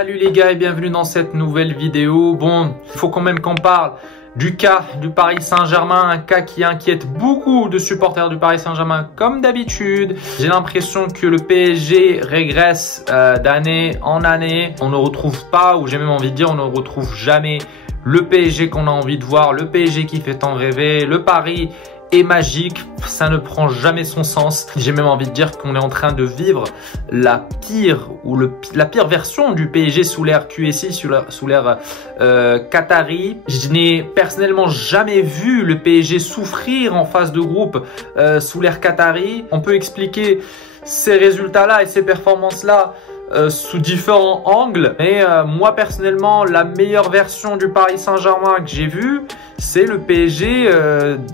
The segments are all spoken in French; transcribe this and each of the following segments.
Salut les gars et bienvenue dans cette nouvelle vidéo. Bon, il faut quand même qu'on parle du cas du Paris Saint-Germain, un cas qui inquiète beaucoup de supporters du Paris Saint-Germain comme d'habitude. J'ai l'impression que le PSG régresse d'année en année. On ne retrouve pas, ou j'ai même envie de dire, on ne retrouve jamais le PSG qu'on a envie de voir, le PSG qui fait tant rêver. Le Paris est magique, ça ne prend jamais son sens. J'ai même envie de dire qu'on est en train de vivre la pire version du PSG sous l'ère QSI, sous l'ère Qatari. Je n'ai personnellement jamais vu le PSG souffrir en phase de groupe sous l'ère Qatari. On peut expliquer ces résultats-là et ces performances-là sous différents angles, mais moi personnellement la meilleure version du Paris Saint-Germain que j'ai vu, c'est le PSG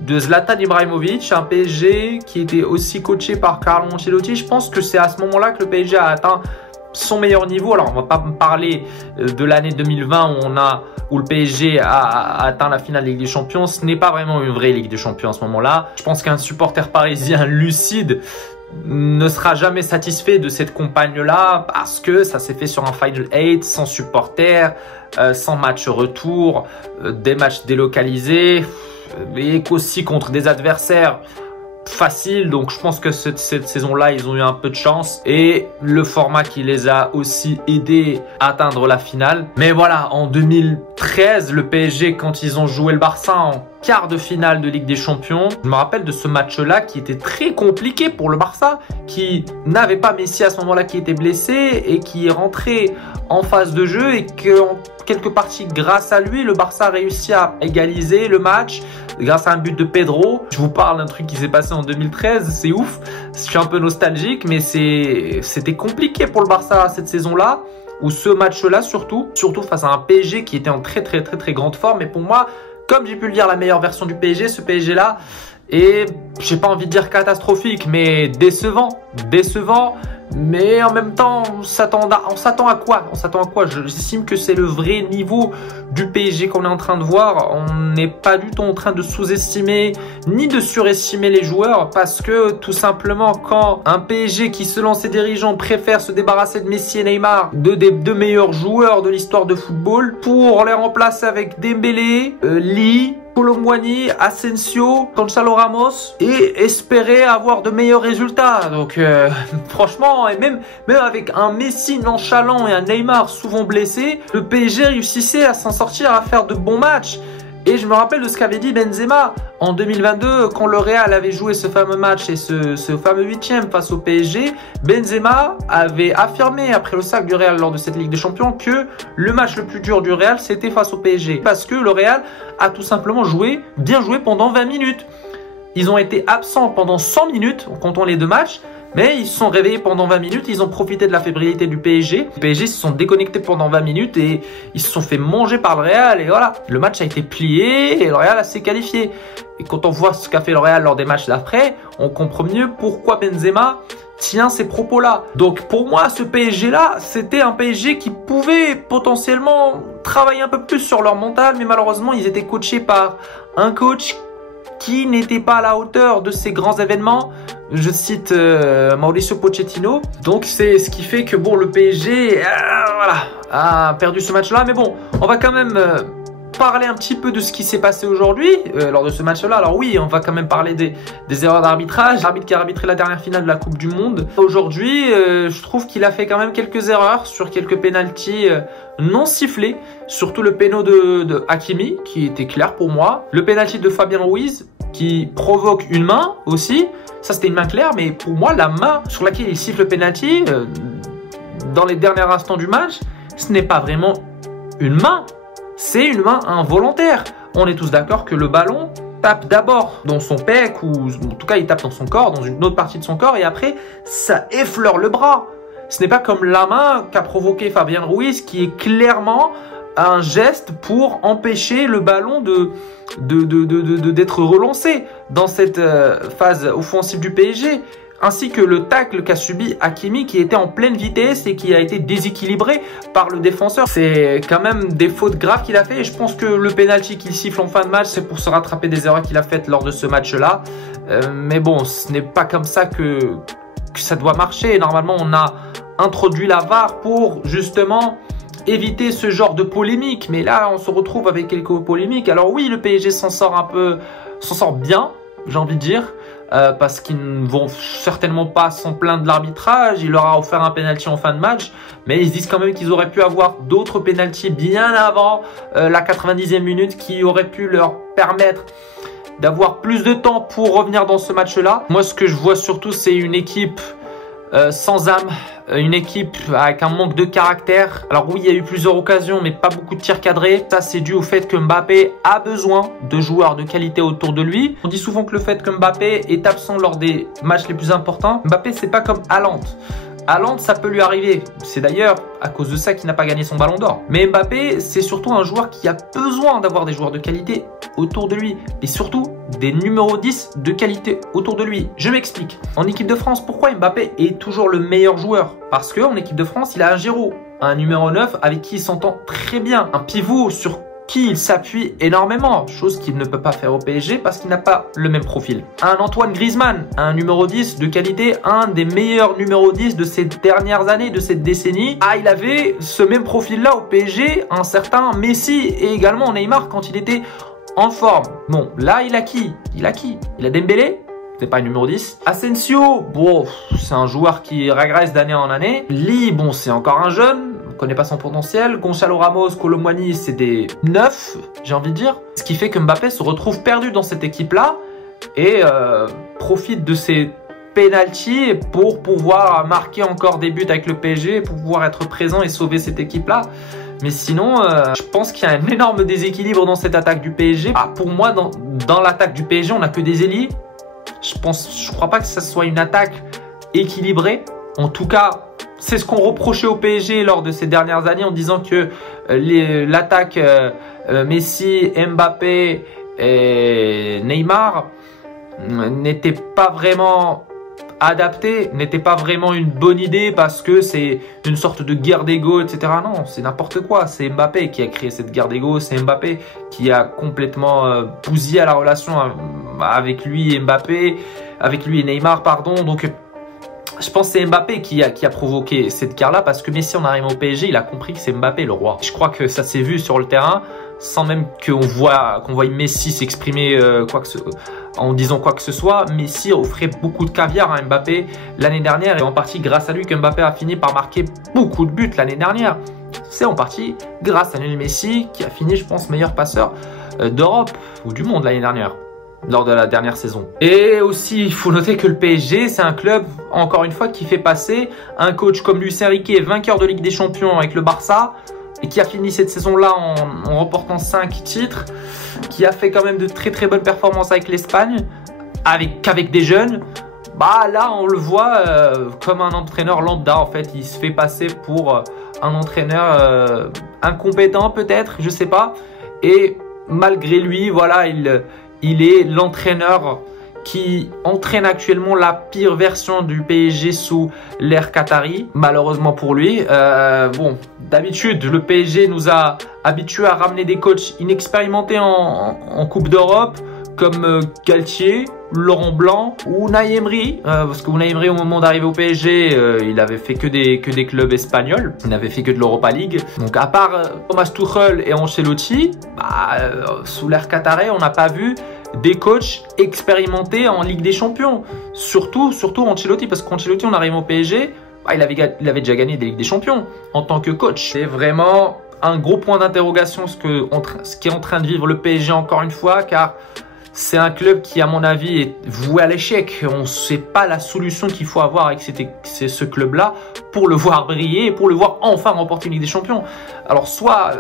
de Zlatan Ibrahimovic, un PSG qui était aussi coaché par Carlo Ancelotti. Je pense que c'est à ce moment-là que le PSG a atteint son meilleur niveau. Alors on va pas me parler de l'année 2020 où le PSG a atteint la finale de Ligue des Champions. Ce n'est pas vraiment une vraie Ligue des Champions à ce moment-là. Je pense qu'un supporter parisien lucide ne sera jamais satisfait de cette campagne-là parce que ça s'est fait sur un Final 8 sans supporters, sans match retour, des matchs délocalisés et aussi contre des adversaires faciles. Donc je pense que cette saison-là, ils ont eu un peu de chance et le format qui les a aussi aidés à atteindre la finale. Mais voilà, en 2013, le PSG, quand ils ont joué le Barça en quart de finale de Ligue des Champions, je me rappelle de ce match-là qui était très compliqué pour le Barça, qui n'avait pas Messi à ce moment-là, qui était blessé et qui est rentré en phase de jeu et qu'en quelques parties, grâce à lui, le Barça a réussi à égaliser le match grâce à un but de Pedro. Je vous parle d'un truc qui s'est passé en 2013, c'est ouf, je suis un peu nostalgique, mais c'était compliqué pour le Barça cette saison-là, ou ce match-là surtout face à un PSG qui était en très grande forme. Et pour moi, comme j'ai pu le dire, la meilleure version du PSG, ce PSG-là est, j'ai pas envie de dire catastrophique, mais décevant. Mais en même temps, on s'attend à quoi? J'estime que c'est le vrai niveau du PSG qu'on est en train de voir. On n'est pas du tout en train de sous-estimer ni de surestimer les joueurs, parce que tout simplement, quand un PSG qui, selon ses dirigeants, préfère se débarrasser de Messi et Neymar, des deux meilleurs joueurs de l'histoire de football, pour les remplacer avec Dembélé, Lee, Kolo Muani, Asensio, Gonzalo Ramos, et espérer avoir de meilleurs résultats. Donc franchement, et même avec un Messi nonchalant et un Neymar souvent blessé, le PSG réussissait à s'en sortir, à faire de bons matchs. Et je me rappelle de ce qu'avait dit Benzema en 2022 quand le Real avait joué ce fameux match et ce fameux 8e face au PSG. Benzema avait affirmé après le sac du Real lors de cette Ligue des Champions que le match le plus dur du Real, c'était face au PSG. Parce que le Real a tout simplement bien joué pendant 20 minutes. Ils ont été absents pendant 100 minutes en comptant les deux matchs. Mais ils se sont réveillés pendant 20 minutes, ils ont profité de la fébrilité du PSG. Le PSG se sont déconnectés pendant 20 minutes et ils se sont fait manger par le Real. Et voilà, le match a été plié et le Real s'est qualifié. Et quand on voit ce qu'a fait le Real lors des matchs d'après, on comprend mieux pourquoi Benzema tient ces propos-là. Donc pour moi, ce PSG-là, c'était un PSG qui pouvait potentiellement travailler un peu plus sur leur mental. Mais malheureusement, ils étaient coachés par un coach qui n'était pas à la hauteur de ces grands événements. Je cite Mauricio Pochettino. Donc c'est ce qui fait que bon, le PSG a perdu ce match-là. Mais bon, on va quand même parler un petit peu de ce qui s'est passé aujourd'hui lors de ce match-là. Alors oui, on va quand même parler des erreurs d'arbitrage. L'arbitre qui a arbitré la dernière finale de la Coupe du Monde. Aujourd'hui, je trouve qu'il a fait quand même quelques erreurs sur quelques pénaltys non sifflés. Surtout le péno de Hakimi, qui était clair pour moi. Le pénalty de Fabien Ruiz, qui provoque une main aussi. Ça, c'était une main claire, mais pour moi, la main sur laquelle il siffle le penalty dans les derniers instants du match, ce n'est pas vraiment une main. C'est une main involontaire. On est tous d'accord que le ballon tape d'abord dans son pec, ou en tout cas, il tape dans son corps, dans une autre partie de son corps, et après, ça effleure le bras. Ce n'est pas comme la main qu'a provoqué Fabien Ruiz, qui est clairement un geste pour empêcher le ballon d'être relancé dans cette phase offensive du PSG, ainsi que le tacle qu'a subi Hakimi, qui était en pleine vitesse et qui a été déséquilibré par le défenseur. C'est quand même des fautes graves qu'il a fait, et je pense que le penalty qu'il siffle en fin de match, c'est pour se rattraper des erreurs qu'il a faites lors de ce match-là. Mais bon, ce n'est pas comme ça que ça doit marcher. Normalement, on a introduit la VAR pour justement éviter ce genre de polémique. Mais là, on se retrouve avec quelques polémiques. Alors oui, le PSG s'en sort bien, j'ai envie de dire. Parce qu'ils ne vont certainement pas s'en plaindre de l'arbitrage. Il leur a offert un penalty en fin de match, mais ils se disent quand même qu'ils auraient pu avoir d'autres penalties bien avant la 90e minute qui auraient pu leur permettre d'avoir plus de temps pour revenir dans ce match-là. Moi, ce que je vois surtout, c'est une équipe sans âme, une équipe avec un manque de caractère. Alors oui, il y a eu plusieurs occasions, mais pas beaucoup de tirs cadrés. Ça, c'est dû au fait que Mbappé a besoin de joueurs de qualité autour de lui. On dit souvent que le fait que Mbappé est absent lors des matchs les plus importants, Mbappé, c'est pas comme Haaland. Haaland, ça peut lui arriver. C'est d'ailleurs à cause de ça qu'il n'a pas gagné son ballon d'or. Mais Mbappé, c'est surtout un joueur qui a besoin d'avoir des joueurs de qualité autour de lui. Et surtout, des numéros 10 de qualité autour de lui. Je m'explique. En équipe de France, pourquoi Mbappé est toujours le meilleur joueur? Parce qu'en équipe de France, il a un Giroud, un numéro 9 avec qui il s'entend très bien. Un pivot sur qui il s'appuie énormément, chose qu'il ne peut pas faire au PSG parce qu'il n'a pas le même profil. Un Antoine Griezmann, un numéro 10 de qualité, un des meilleurs numéros 10 de ces dernières années, de cette décennie. Ah, il avait ce même profil-là au PSG, un certain Messi et également Neymar quand il était en forme. Bon, là, il a qui? Il a Dembélé, c'est pas un numéro 10. Asensio, bon, c'est un joueur qui régresse d'année en année. Lee, bon, c'est encore un jeune, on connaît pas son potentiel. Gonçalo Ramos, Kolo Muani, c'est des neufs, j'ai envie de dire. Ce qui fait que Mbappé se retrouve perdu dans cette équipe-là et profite de ses penalties pour pouvoir marquer encore des buts avec le PSG, pour pouvoir être présent et sauver cette équipe-là. Mais sinon, je pense qu'il y a un énorme déséquilibre dans cette attaque du PSG. Ah, pour moi, dans l'attaque du PSG, on n'a que des ailiers. Je crois pas que ça soit une attaque équilibrée. En tout cas, c'est ce qu'on reprochait au PSG lors de ces dernières années en disant que l'attaque Messi, Mbappé et Neymar n'était pas vraiment adapté, n'était pas vraiment une bonne idée parce que c'est une sorte de guerre d'ego, etc. Non, c'est n'importe quoi. C'est Mbappé qui a créé cette guerre d'ego. C'est Mbappé qui a complètement bousillé la relation avec lui et Mbappé, avec lui et Neymar, pardon. Donc, je pense que c'est Mbappé qui a provoqué cette guerre-là parce que Messi, en arrivant au PSG, il a compris que c'est Mbappé le roi. Je crois que ça s'est vu sur le terrain sans même qu'on voit Messi s'exprimer en disant quoi que ce soit. Messi offrait beaucoup de caviar à Mbappé l'année dernière et en partie grâce à lui que Mbappé a fini par marquer beaucoup de buts l'année dernière. C'est en partie grâce à Lionel Messi qui a fini, je pense, meilleur passeur d'Europe ou du monde l'année dernière, lors de la dernière saison. Et aussi, il faut noter que le PSG, c'est un club, encore une fois, qui fait passer un coach comme Luis Enrique, vainqueur de Ligue des Champions avec le Barça, et qui a fini cette saison-là en remportant 5 titres, qui a fait quand même de très très bonnes performances avec l'Espagne, qu'avec des jeunes. Bah là, on le voit comme un entraîneur lambda, en fait. Il se fait passer pour un entraîneur incompétent peut-être, je sais pas. Et malgré lui, voilà, il est l'entraîneur qui entraîne actuellement la pire version du PSG sous l'ère qatari, malheureusement pour lui. Bon, d'habitude, le PSG nous a habitués à ramener des coachs inexpérimentés en Coupe d'Europe, comme Galtier, Laurent Blanc ou Unai Emery, parce que Unai Emery, au moment d'arriver au PSG, il avait fait que des clubs espagnols, il n'avait fait que de l'Europa League. Donc à part Thomas Tuchel et Ancelotti, sous l'ère qatarais, on n'a pas vu des coachs expérimentés en Ligue des Champions. Surtout Ancelotti, parce qu'Ancelotti, on arrive au PSG, il avait déjà gagné des Ligues des Champions en tant que coach. C'est vraiment un gros point d'interrogation ce qui est en train de vivre le PSG encore une fois, car c'est un club qui, à mon avis, est voué à l'échec. On ne sait pas la solution qu'il faut avoir avec ce club-là pour le voir briller et pour le voir enfin remporter une Ligue des Champions. Alors, soit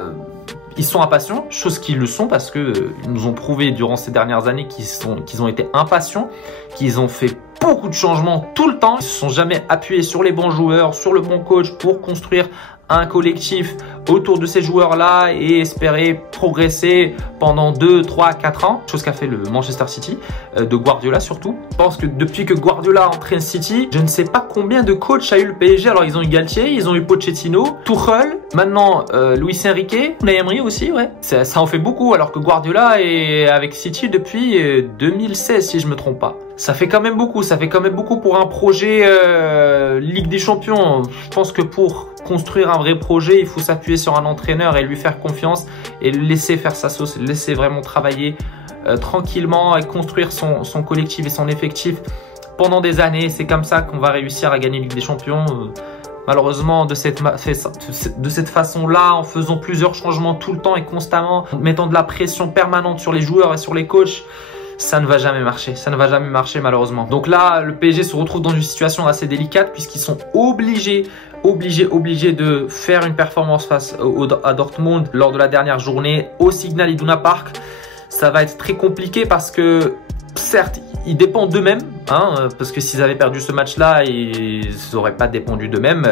ils sont impatients, chose qu'ils le sont parce qu'ils nous ont prouvé durant ces dernières années qu'ils ont été impatients, qu'ils ont fait beaucoup de changements tout le temps. Ils ne se sont jamais appuyés sur les bons joueurs, sur le bon coach pour construire un collectif autour de ces joueurs-là et espérer progresser pendant 2, 3, 4 ans, chose qu'a fait le Manchester City, de Guardiola surtout. Je pense que depuis que Guardiola entraîne City, je ne sais pas combien de coachs a eu le PSG. Alors ils ont eu Galtier, ils ont eu Pochettino, Tuchel, maintenant Luis Enrique, Unai Emery aussi, ouais. Ça en fait beaucoup, alors que Guardiola est avec City depuis 2016 si je me trompe pas. Ça fait quand même beaucoup pour un projet Ligue des Champions. Je pense que pour construire un vrai projet, il faut s'appuyer s'appuyer sur un entraîneur et lui faire confiance et le laisser faire sa sauce, le laisser vraiment travailler tranquillement et construire son collectif et son effectif pendant des années. C'est comme ça qu'on va réussir à gagner la Ligue des Champions. Malheureusement, de cette façon-là, en faisant plusieurs changements tout le temps et constamment, en mettant de la pression permanente sur les joueurs et sur les coachs, ça ne va jamais marcher. Ça ne va jamais marcher malheureusement. Donc là, le PSG se retrouve dans une situation assez délicate puisqu'ils sont obligés de faire une performance face à Dortmund lors de la dernière journée au Signal Iduna Park. Ça va être très compliqué parce que certes, ils dépendent d'eux-mêmes, hein, parce que s'ils avaient perdu ce match-là, ils n'auraient pas dépendu d'eux-mêmes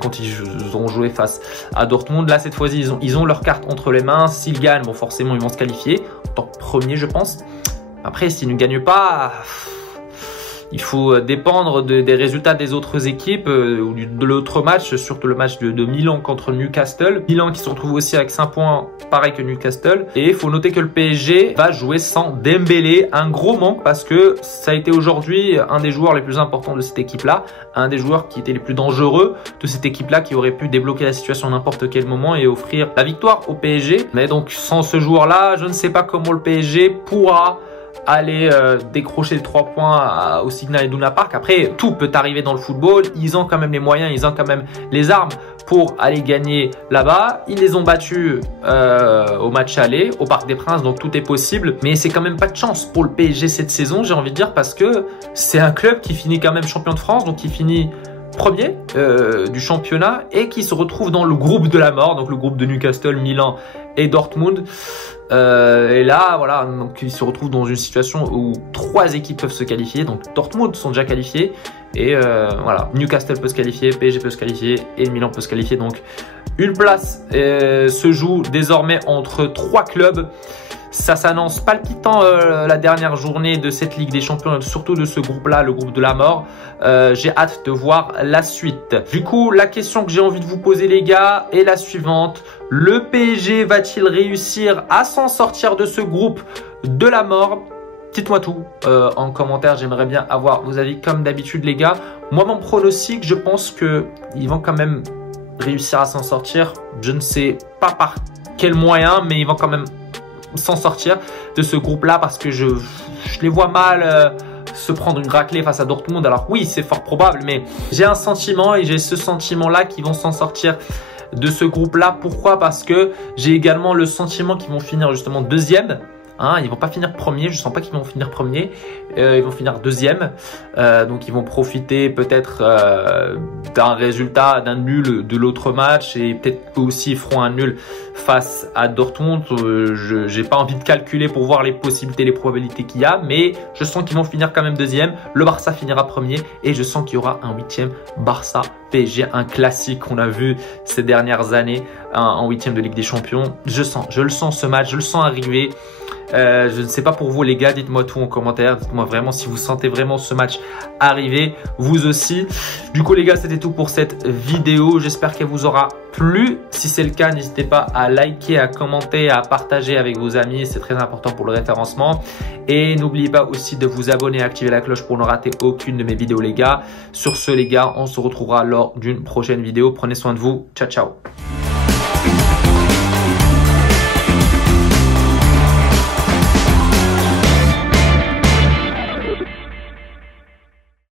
quand ils ont joué face à Dortmund. Là, cette fois-ci, ils ont leur carte entre les mains. S'ils gagnent, bon, forcément, ils vont se qualifier en tant que premier, je pense. Après, s'ils ne gagnent pas, il faut dépendre des résultats des autres équipes ou de l'autre match, surtout le match de Milan contre Newcastle. Milan qui se retrouve aussi avec 5 points, pareil que Newcastle. Et il faut noter que le PSG va jouer sans Dembélé, un gros manque parce que ça a été aujourd'hui un des joueurs les plus importants de cette équipe-là, un des joueurs qui était les plus dangereux de cette équipe-là, qui aurait pu débloquer la situation à n'importe quel moment et offrir la victoire au PSG. Mais donc sans ce joueur-là, je ne sais pas comment le PSG pourra aller décrocher les 3 points au Signal Iduna Park. Après, tout peut arriver dans le football. Ils ont quand même les moyens, ils ont quand même les armes pour aller gagner là-bas. Ils les ont battus au match aller, au Parc des Princes, donc tout est possible. Mais c'est quand même pas de chance pour le PSG cette saison, j'ai envie de dire, parce que c'est un club qui finit quand même champion de France, donc qui finit premier du championnat et qui se retrouve dans le groupe de la mort, donc le groupe de Newcastle, Milan et Dortmund. Et là, voilà, donc ils se retrouvent dans une situation où 3 équipes peuvent se qualifier. Donc Dortmund sont déjà qualifiés et voilà, Newcastle peut se qualifier, PSG peut se qualifier et Milan peut se qualifier. Donc une place se joue désormais entre 3 clubs. Ça s'annonce palpitant la dernière journée de cette Ligue des Champions, surtout de ce groupe-là, le groupe de la mort. J'ai hâte de voir la suite. Du coup, la question que j'ai envie de vous poser les gars est la suivante. Le PSG va-t-il réussir à s'en sortir de ce groupe de la mort? Dites-moi tout en commentaire, j'aimerais bien avoir vos avis comme d'habitude les gars. Moi mon pronostic, je pense qu'ils vont quand même réussir à s'en sortir. Je ne sais pas par quel moyen, mais ils vont quand même s'en sortir de ce groupe-là parce que je les vois mal se prendre une raclée face à Dortmund. Alors oui, c'est fort probable, mais j'ai un sentiment et j'ai ce sentiment-là qu'ils vont s'en sortir de ce groupe-là. Pourquoi? Parce que j'ai également le sentiment qu'ils vont finir justement deuxième. Hein, ils vont pas finir premier, je sens pas qu'ils vont finir premier, ils vont finir deuxième, donc ils vont profiter peut-être d'un résultat, d'un nul de l'autre match et peut-être eux aussi feront un nul face à Dortmund. J'ai pas envie de calculer pour voir les possibilités, les probabilités qu'il y a, mais je sens qu'ils vont finir quand même deuxième. Le Barça finira premier et je sens qu'il y aura un 8e Barça PSG, un classique qu'on a vu ces dernières années en 8e de Ligue des Champions. Je le sens ce match, je le sens arriver. Je ne sais pas pour vous les gars, dites-moi tout en commentaire, dites-moi vraiment si vous sentez vraiment ce match arriver, vous aussi. Du coup les gars, c'était tout pour cette vidéo, j'espère qu'elle vous aura plu. Si c'est le cas, n'hésitez pas à liker, à commenter, à partager avec vos amis, c'est très important pour le référencement. Et n'oubliez pas aussi de vous abonner et activer la cloche pour ne rater aucune de mes vidéos les gars. Sur ce les gars, on se retrouvera lors d'une prochaine vidéo, prenez soin de vous, ciao ciao.